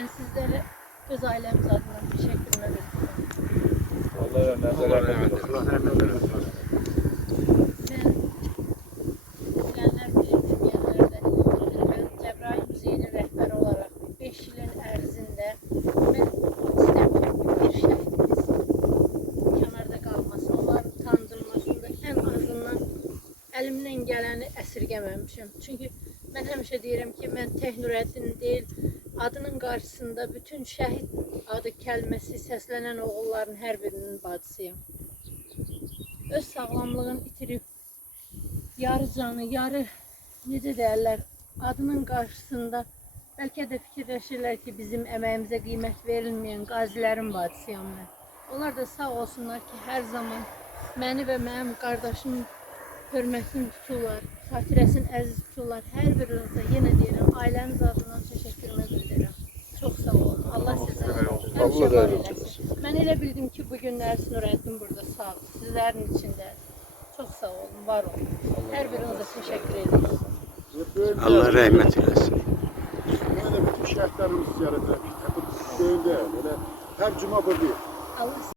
Ben sizlere öz ailemiz adına teşekkürler ediyorum. Allah rahmet eylesin. Ben bilenler bilir, bilmeyenler de ben Cəbrayıl Müzeyinin rəhbəri olaraq 5 ilin ərzində mən istəmirəm ki, bir şəhidimiz kənarda qalmasın. Onların tanınmasında ən azından əlimdən gələni əsirgəməmişim. Çünki mən həmişə deyirəm ki, mən tək Nurəddin deyil, adının qarşısında bütün şəhid adı kəlməsi səslənən oğulların hər birinin bacısıyam. Öz sağlamlığını itirib, yarı canı, yarı necə deyərlər, adının qarşısında bəlkə də fikirləşirlər ki, bizim əməyimizə qiymət verilməyən qazilərin bacısıyam mən. Onlar da sağ olsunlar ki, hər zaman məni və mənim qardaşımın hörmətini tuturlar, xatirəsini əziz tuturlar. Hər birinizə yenə deyirəm, ailəniz adına təşəkkürümü bildirirəm. Çox sağ olun. Allah sizə həmişə var eləsin. Mən elə bildim ki, bugün Nərsin Nurəddin burada sağ, sizlərin içində. Çox sağ olun, var olun. Hər birinizə təşəkkür edirəm. Allah rəhmət eləsin. Böyle bütün şəhidlərimiz ziyarət etdik. Köyündə, böyle her cuma buradayız. Allah